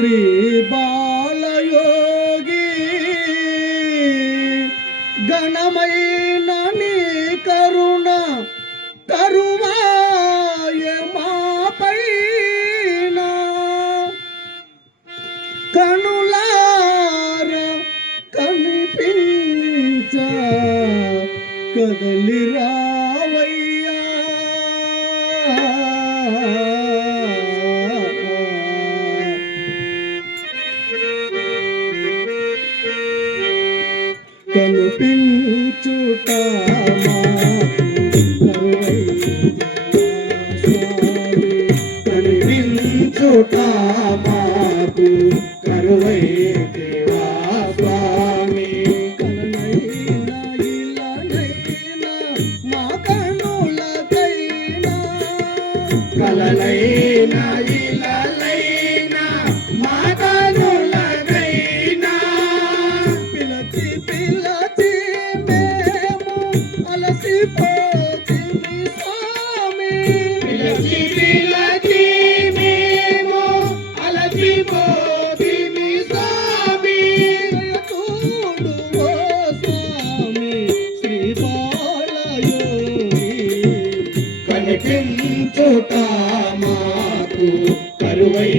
శ్రీ బాలయోగి. గణమైన నీ కరుణ కరువాయ మాపైన. కనులార కనిపించ కదలిరా కనిపించుటామా కనిపించుటామాకు కరువై దేవా స్వామి మా కనులకైనా. కలలైనా ఇలా దర్శించుట మాకు కరువై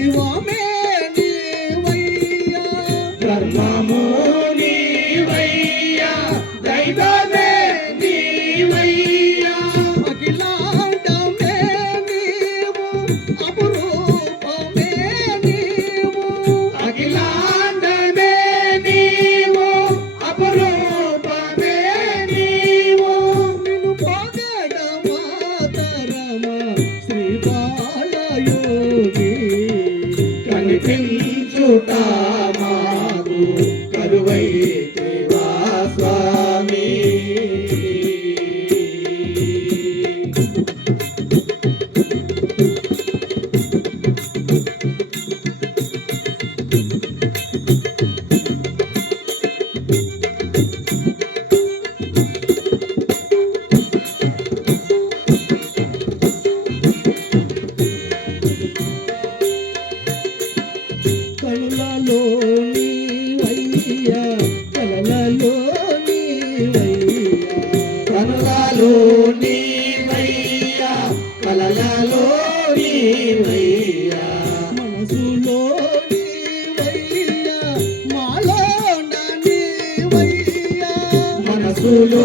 you want me? నీవయ్యా కలలలో నీవయ్యా మనసులో నీవయ్యా మాలో నీవయ్యా మనసులో